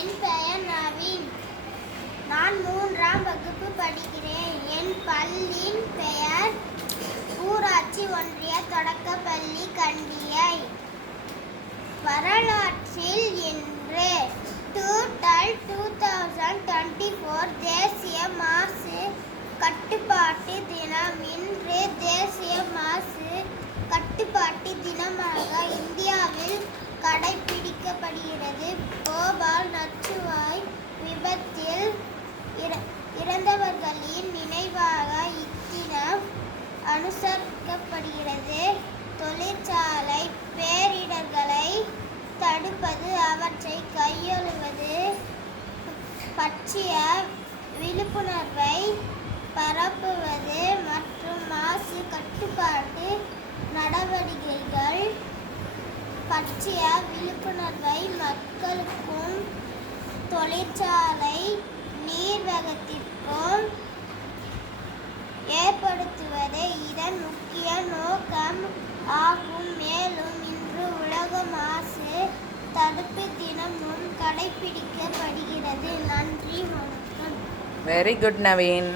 என் பெயர் நவீன். நான் 3ஆம் வகுப்பு படிக்கிறேன். என் பள்ளியின் பெயர் ஊராட்சி ஒன்றிய தொடக்கப்பள்ளி கண்டியை. வரலாற்றில் இன்று 2024 தேசிய மாசு கட்டுப்பாட்டு தினம். இன்று தேசிய மாசு கட்டுப்பாட்டு தினமாக இந்தியாவில் கடைபிடிக்கப்படுகிறது. போபால் நச்சுவாய் விபத்தில் இறந்தவர்களின் நினைவாக இத்தினம் அனுசரிக்கப்படுகிறது. தொழிற்சாலை பேரிடர்களை தடுப்பது, அவற்றை கையாளுவது பற்றிய விழிப்புணர்வை பரப்புவது மற்றும் மாசு கட்டுப்பாட்டு நடவடிக்கைகள் பற்றிய விழிப்புணர்வை மக்களுக்கும் தொழிற்சாலை நிர்வாகத்திற்கும் ஏற்படுத்துவதே இதன் முக்கிய நோக்கம் ஆகும். மேலும் இன்று உலக மாசு தடுப்பு தினமும் கடைபிடிக்கப்படுகிறது. நன்றி, வணக்கம். Very good Naveen.